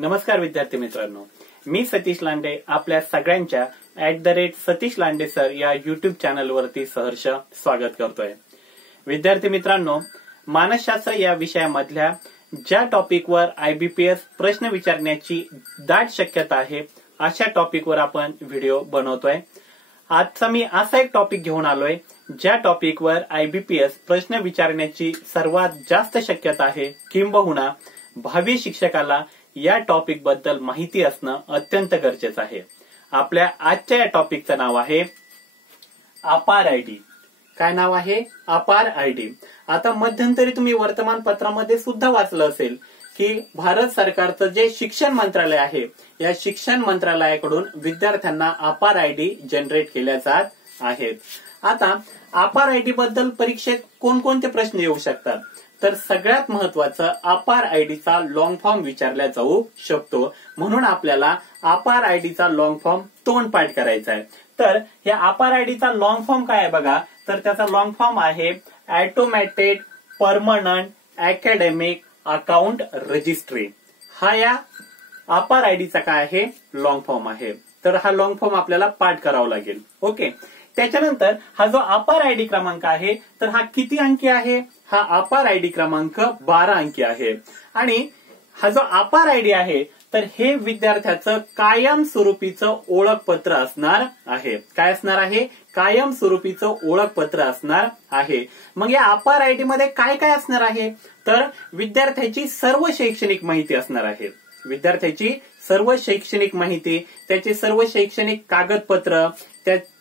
नमस्कार विद्यार्थी मित्रांनो, मी सतीश लांडे आपल्या सगळ्यांच्या @सतीश लांडे सर या युट्यूब चॅनल वरती सहर्ष स्वागत करतोय। विद्यार्थी मित्रांनो, मानसशास्त्र या विषयामधल्या ज्या टॉपिकवर IBPS प्रश्न विचारण्याची दाट शक्यता आहे अशा टॉपिकवर आपण व्हिडिओ बनवतोय। आजचा मी असा एक टॉपिक घेऊन आलोय ज्या टॉपिकवर IBPS प्रश्न विचारण्याची सर्वात जास्त शक्यता आहे, किंबहुना भावी शिक्षकाला या टॉपिक बद्दल माहिती असणं अत्यंत गरजेचं आहे। आपल्या आजच्या या टॉपिकचं नाव आहे अपार आयडी। काय नाव आहे? अपार आयडी। आता मध्यंतरी तुम्ही वर्तमानपत्रामध्ये सुद्धा वाचलं असेल की भारत सरकारचं जे शिक्षण मंत्रालय आहे या शिक्षण मंत्रालयाकडून विद्यार्थ्यांना अपार आयडी जनरेट केल्या जात आहेत। आता अपार आयडी बद्दल परीक्षेत कोणकोणते प्रश्न येऊ शकतात, तर सगळ्यात महत्वाचं अपार आयडीचा लॉंग फॉर्म विचारला जाऊ शकतो, म्हणून आपल्याला अपार आयडीचा लॉंग फॉर्म तोंडपाठ करायचा आहे। तर या अपार आयडीचा लॉंग फॉर्म काय आहे बघा, तर त्याचा लॉंग फॉर्म आहे automated permanent academic account registry. हा या अपार आयडीचा काय आहे? लॉंग फॉर्म आहे। तर हा लॉंग फॉर्म आपल्याला पाठ करावा लागेल। ओके, त्याच्यानंतर हा जो अपार आयडी क्रमांक आहे तर हा किती अंकी आहे? हा अपार आयडी क्रमांक 12 अंकी आहे। आणि हा जो अपार आयडी आहे तर हे विद्यार्थ्याचं कायमस्वरूपीचं ओळखपत्र असणार आहे। काय असणार आहे? कायमस्वरूपीचं ओळखपत्र असणार आहे। मग या अपार आयडी मध्ये काय काय असणार आहे, तर विद्यार्थ्याची सर्व शैक्षणिक माहिती असणार आहे। विद्यार्थ्याची सर्व शैक्षणिक माहिती, त्याचे सर्व शैक्षणिक कागदपत्र,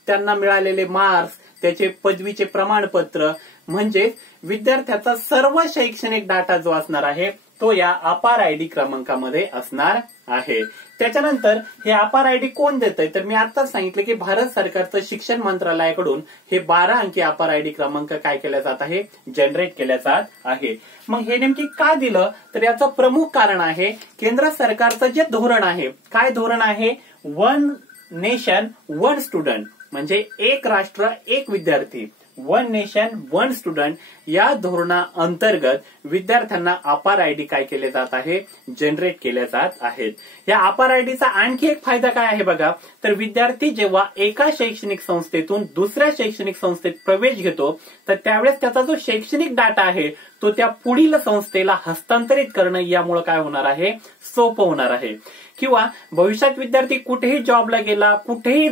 त्यांना मिळालेले मार्क्स, त्याचे पदवीचे प्रमाणपत्र, म्हणजे विद्यार्थ्याचा सर्व शैक्षणिक डाटा जो असणार आहे तो या अपार आयडी क्रमांकामध्ये असणार आहे। त्याच्यानंतर हे अपार आयडी कोण देतंय, तर मी आताच सांगितलं की भारत सरकारचं शिक्षण मंत्रालयाकडून हे 12 अंकी अपार आयडी क्रमांक काय केल्या जात आहे? जनरेट केल्या जात आहे। मग हे नेमकी का दिलं, तर याचं प्रमुख कारण आहे केंद्र सरकारचं जे धोरण आहे। काय धोरण आहे? वन नेशन वन स्टुडंट, म्हणजे एक राष्ट्र एक विद्यार्थी, वन नेशन वन स्टुडंट या धोरणाअंतर्गत विद्यार्थ्यांना अपार आयडी काय केले जात आहे? जनरेट केल्या जात आहेत। या अपार आयडीचा आणखी एक फायदा काय आहे बघा, तर विद्यार्थी जेव्हा एका शैक्षणिक संस्थेतून दुसऱ्या शैक्षणिक संस्थेत प्रवेश घेतो तर त्यावेळेस त्याचा जो शैक्षणिक डाटा आहे तो त्या पुढील संस्थेला हस्तांतरित करणं यामुळे काय होणार आहे? सोपं होणार आहे। किंवा भविष्यात विद्यार्थी कुठेही जॉबला गेला, कुठेही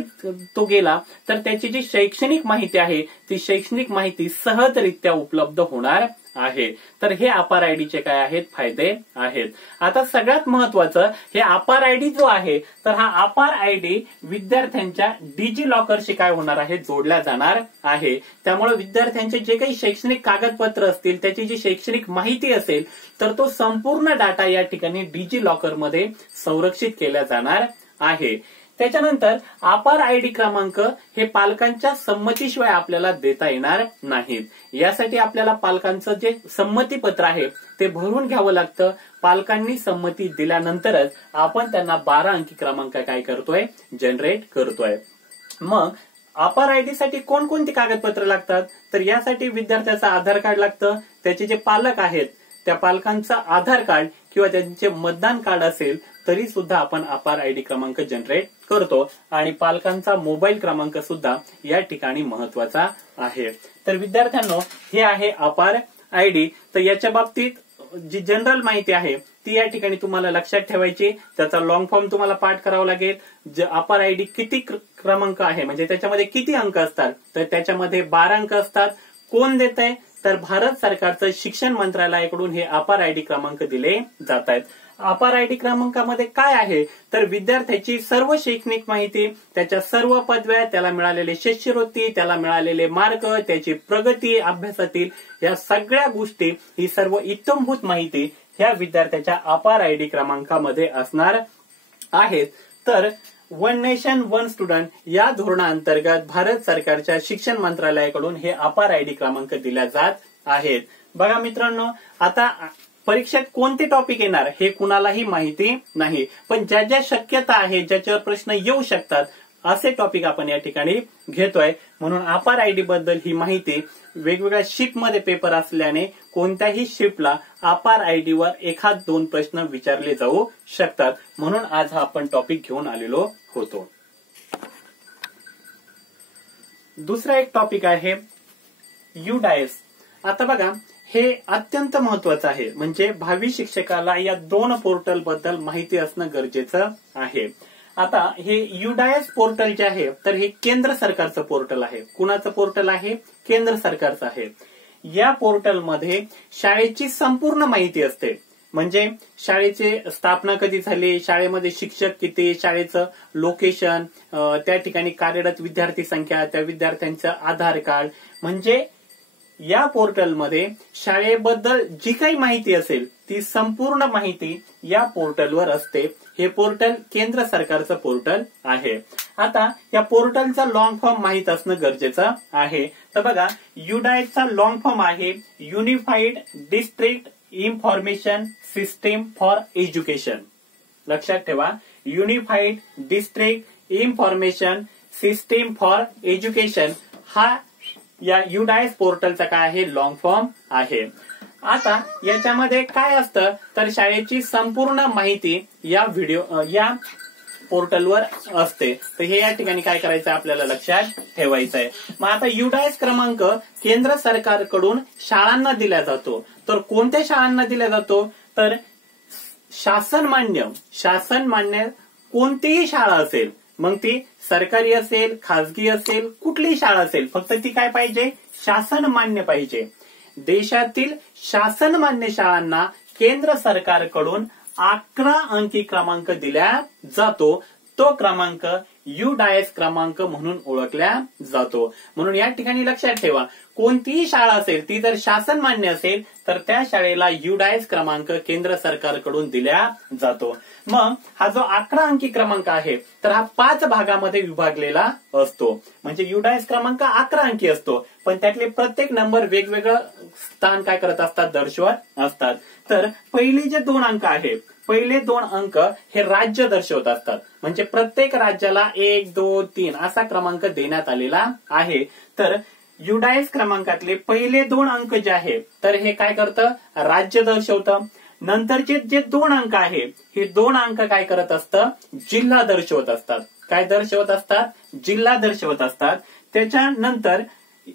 तो गेला तर त्याची जी शैक्षणिक माहिती आहे ती शैक्षणिक माहिती सहजरित्या उपलब्ध होणार आहे। तर हे अपार आयडीचे काय आहेत? फायदे आहेत। आता सगळ्यात महत्वाचं, हे अपार आयडी जो आहे तर हा अपार आयडी विद्यार्थ्यांच्या डिजी लॉकरशी काय होणार आहे? जोडला जाणार आहे। त्यामुळे विद्यार्थ्यांचे जे काही शैक्षणिक कागदपत्र असतील, त्याची जी शैक्षणिक माहिती असेल तर तो संपूर्ण डाटा या ठिकाणी डिजी लॉकर मध्ये संरक्षित केला जाणार आहे। त्याच्यानंतर अपार आयडी क्रमांक हे पालकांच्या संमतीशिवाय आपल्याला देता येणार नाहीत। यासाठी आपल्याला पालकांचं जे संमतीपत्र आहे ते भरून घ्यावं लागतं। पालकांनी संमती दिल्यानंतरच आपण त्यांना 12 अंकी क्रमांक काय करतोय? जनरेट करतोय। मग अपार आयडी साठी कोणकोणती कागदपत्र लागतात, तर यासाठी विद्यार्थ्याचं आधार कार्ड लागतं, त्याचे जे पालक आहेत त्या पालकांचं आधार कार्ड किंवा त्यांचे मतदान कार्ड असेल तरी सुद्धा आपण अपार आयडी क्रमांक जनरेट करतो। आणि पालकांचा मोबाईल क्रमांक सुद्धा या ठिकाणी महत्वाचा आहे। तर विद्यार्थ्यांनो, हे आहे अपार आयडी। तर याच्या बाबतीत जी जनरल माहिती आहे ती या ठिकाणी तुम्हाला लक्षात ठेवायची। त्याचा लॉंग फॉर्म तुम्हाला पाठ करावा लागेल। अपार आयडी किती क्रमांक आहे, म्हणजे त्याच्यामध्ये किती अंक असतात, तर त्याच्यामध्ये 12 अंक असतात। कोण देत आहे, तर भारत सरकारचं शिक्षण मंत्रालयाकडून हे अपार आयडी क्रमांक दिले जात आहेत। अपार आयडी क्रमांकामध्ये काय आहे, तर विद्यार्थ्याची सर्व शैक्षणिक माहिती, त्याच्या सर्व पदव्या, त्याला मिळालेले शिष्यवृत्ती, त्याला मिळालेले मार्क, त्याची प्रगती अभ्यासातील, या सगळ्या गोष्टी, ही सर्व इत्थंभूत माहिती ह्या विद्यार्थ्याच्या अपार आयडी क्रमांकामध्ये असणार आहेत। तर वन नेशन वन स्टुडंट या धोरणाअंतर्गत भारत सरकारच्या शिक्षण मंत्रालयाकडून हे अपार आयडी क्रमांक दिल्या जात आहेत। बघा मित्रांनो, आता परीक्षेत कोणते टॉपिक येणार हे कुणालाही माहिती नाही, पण ज्या ज्या शक्यता आहे, ज्याच्यावर प्रश्न येऊ शकतात असे टॉपिक आपण या ठिकाणी घेतोय। म्हणून अपार आयडी बद्दल ही माहिती वेगवेगळ्या शिफ्टमध्ये पेपर असल्याने कोणत्याही शिफ्टला अपार आयडी वर एखाद दोन प्रश्न विचारले जाऊ शकतात, म्हणून आज हा आपण टॉपिक घेऊन आलेलो होतो. दुसरा एक टॉपिक आहे UDIS. आता बघा, हे अत्यंत महत्वाचं आहे, म्हणजे भावी शिक्षकाला या दोन पोर्टल बद्दल माहिती असणं गरजेचं आहे. आता हे UDIS पोर्टल जे आहे तर हे केंद्र सरकारचं पोर्टल आहे. कुणाचं पोर्टल आहे? केंद्र सरकारचं आहे. या पोर्टलमध्ये शाळेची संपूर्ण माहिती असते, म्हणजे शाळेची स्थापना कधी झाली, शाळेमध्ये शिक्षक किती, शाळेचं लोकेशन, त्या ठिकाणी कार्यरत विद्यार्थी संख्या, त्या विद्यार्थ्यांचं आधार कार्ड, म्हणजे या पोर्टलमध्ये शाळेबद्दल जी काही माहिती असेल ती संपूर्ण माहिती या पोर्टलवर असते. हे पोर्टल केंद्र सरकारचं पोर्टल आहे. आता या पोर्टलचा लॉंग फॉर्म माहित असणं गरजेचं आहे. तर बघा, UDISचा लॉंग फॉर्म आहे unified district information system for education. लक्षात ठेवा, unified district information system for education हा या UDIS पोर्टलचा काय आहे? लॉंग फॉर्म आहे. आता याच्यामध्ये काय असतं तर शाळेची संपूर्ण माहिती या पोर्टलवर असते. तर हे या ठिकाणी काय करायचं आपल्याला लक्षात ठेवायचं आहे. मग आता UDIS क्रमांक केंद्र सरकारकडून शाळांना दिला जातो. तर कोणत्या शाळांना दिला जातो? तर शासनमान्य कोणतीही शाळा असेल, मग ती सरकारी असेल, खासगी असेल, कुठलीही शाळा असेल, फक्त ती काय पाहिजे? शासनमान्य पाहिजे. देशातील शासनमान्य शाळांना केंद्र सरकारकडून 11 अंकी क्रमांक दिला जातो. तो क्रमांक UDIS क्रमांक म्हणून ओळखला जातो. म्हणून या ठिकाणी लक्षात ठेवा, कोणतीही शाळा असेल ती जर शासनमान्य असेल तर त्या शाळेला UDIS क्रमांक केंद्र सरकारकडून दिला जातो. मग हा जो 11 अंकी क्रमांक आहे तर हा 5 भागामध्ये विभागलेला असतो. म्हणजे UDIS क्रमांक 11 अंकी असतो, पण त्यातले प्रत्येक नंबर वेगवेगळं स्थान काय करत असतात? दर्शवत असतात. तर पहिले जे 2 अंक आहे, पहिले 2 अंक हे राज्य दर्शवत असतात. म्हणजे प्रत्येक राज्याला 1, 2, 3 असा क्रमांक देण्यात आलेला आहे. तर UDIS क्रमांकातले पहिले 2 अंक जे आहे तर हे काय करतं? राज्य दर्शवतं. नंतरचे जे 2 अंक आहे हे 2 अंक काय करत असतं? जिल्हा दर्शवत असतात. काय दर्शवत असतात? जिल्हा दर्शवत असतात. त्याच्यानंतर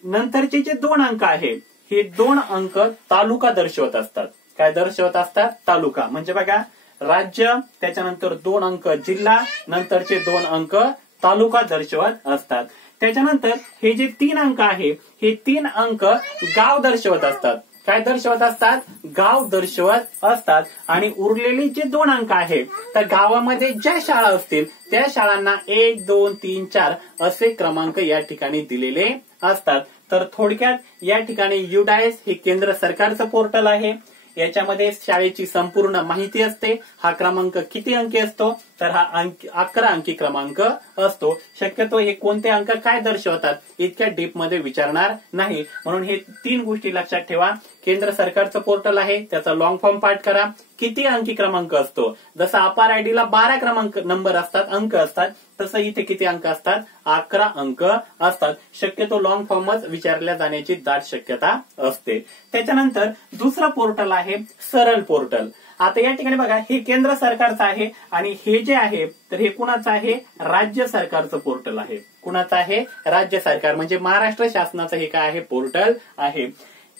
नंतरचे जे 2 अंक आहे हे 2 अंक तालुका दर्शवत असतात. काय दर्शवत असतात? तालुका. म्हणजे बघा, राज्य, त्याच्यानंतर 2 अंक जिल्हा, नंतरचे 2 अंक तालुका दर्शवत असतात. त्याच्यानंतर हे जे 3 अंक आहे हे 3 अंक गाव दर्शवत असतात. काय दर्शवत असतात? गाव दर्शवत असतात. आणि उरलेले जे 2 अंक आहे तर गावामध्ये ज्या शाळा असतील त्या शाळांना 1, 2, 3, 4 असे क्रमांक या ठिकाणी दिलेले असतात. तर थोडक्यात या ठिकाणी UDIS हे केंद्र सरकारचं पोर्टल आहे. याच्यामध्ये शाळेची संपूर्ण माहिती असते. हा क्रमांक किती अंकी असतो? तर हा 11 अंकी क्रमांक असतो. शक्यतो हे कोणते अंक काय दर्शवतात इतक्या डीप मध्ये विचारणार नाही, म्हणून हे 3 गोष्टी लक्षात ठेवा. केंद्र सरकारचं पोर्टल आहे, त्याचा लॉंग फॉर्म पाठ करा. किती अंकी क्रमांक असतो? जसं अपार आयडीला 12 क्रमांक नंबर असतात, अंक असतात, तसं इथे किती अंक असतात? 11 अंक असतात. शक्यतो लॉंग फॉर्मच विचारल्या जाण्याची दाट शक्यता असते. त्याच्यानंतर दुसरं पोर्टल आहे सरल पोर्टल. आता या ठिकाणी बघा, हे केंद्र सरकारचं आहे आणि हे जे आहे तर हे कुणाचं आहे? राज्य सरकारचं पोर्टल आहे. कुणाचं आहे? राज्य सरकार, म्हणजे महाराष्ट्र शासनाचं हे काय आहे? पोर्टल आहे.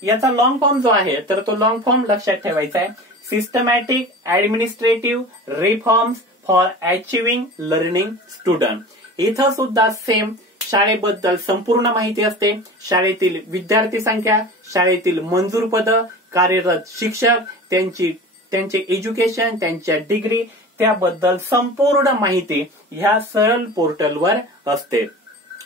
याचा लॉंग फॉर्म जो आहे तर तो लॉंग फॉर्म लक्षात ठेवायचा आहे. Systematic administrative reforms for achieving learning student. इथं सुद्धा सेम शाळेबद्दल संपूर्ण माहिती असते. शाळेतील विद्यार्थी संख्या, शाळेतील मंजूर पद, कार्यरत शिक्षक, त्यांचे एज्युकेशन, त्यांच्या डिग्री, त्याबद्दल संपूर्ण माहिती ह्या सरळ पोर्टलवर असते.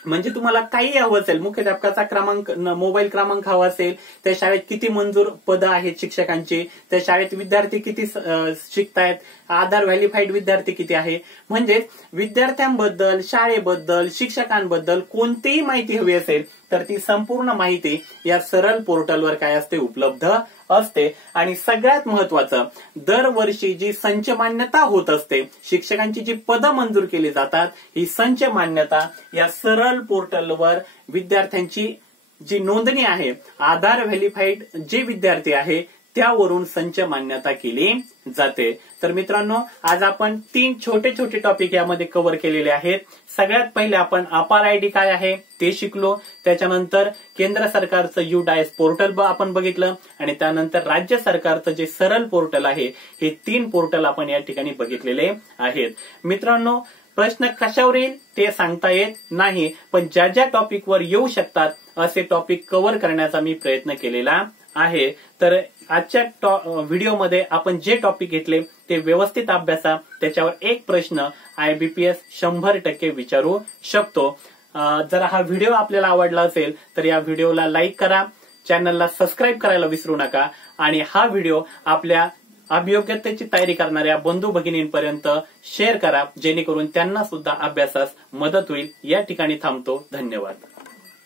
म्हणजे तुम्हाला काही हवं असेल, मुख्याध्यापकाचा क्रमांक, मोबाईल क्रमांक हवा असेल, त्या शाळेत किती मंजूर पदं आहेत शिक्षकांची, त्या शाळेत विद्यार्थी किती शिकतायत, आधार व्हॅलिफाईड विद्यार्थी किती आहे, म्हणजे विद्यार्थ्यांबद्दल, शाळेबद्दल, शिक्षकांबद्दल कोणतीही माहिती हवी असेल तर ती संपूर्ण माहिती या सरळ पोर्टलवर काय असते, उपलब्ध असते. आणि सगळ्यात महत्वाचं, दरवर्षी जी संच मान्यता होत असते, शिक्षकांची जी पदं मंजूर केली जातात, ही संच मान्यता या सरळ पोर्टलवर विद्यार्थ्यांची जी नोंदणी आहे, आधार व्हेरिफाईड जे विद्यार्थी आहे त्यावरून संच मान्यता केली जाते. तर मित्रांनो, आज आपण 3 छोटे छोटे टॉपिक यामध्ये कव्हर केलेले आहेत. सगळ्यात पहिले आपण अपार आयडी काय आहे ते शिकलो, त्याच्यानंतर केंद्र सरकारचं UDAIS पोर्टल आपण बघितलं, आणि त्यानंतर राज्य सरकारचं जे सरळ पोर्टल आहे, हे 3 पोर्टल आपण या ठिकाणी बघितलेले आहेत. मित्रांनो, प्रश्न कशावर येईल ते सांगता येत नाही, पण ज्या ज्या टॉपिकवर येऊ शकतात असे टॉपिक कव्हर करण्याचा मी प्रयत्न केलेला आहे. तर आजच्या व्हिडिओमध्ये आपण जे टॉपिक घेतले ते व्यवस्थित अभ्यासा, त्याच्यावर एक प्रश्न IBPS 100% विचारू शकतो. जर हा व्हिडिओ आपल्याला आवडला असेल तर या व्हिडिओला लाईक करा, चॅनलला सबस्क्राईब करायला विसरू नका, आणि हा व्हिडिओ आपल्या अभियोग्यतेची तयारी करणाऱ्या बंधू भगिनींपर्यंत शेअर करा, जेणेकरून त्यांना सुद्धा अभ्यासास मदत होईल. या ठिकाणी थांबतो. धन्यवाद.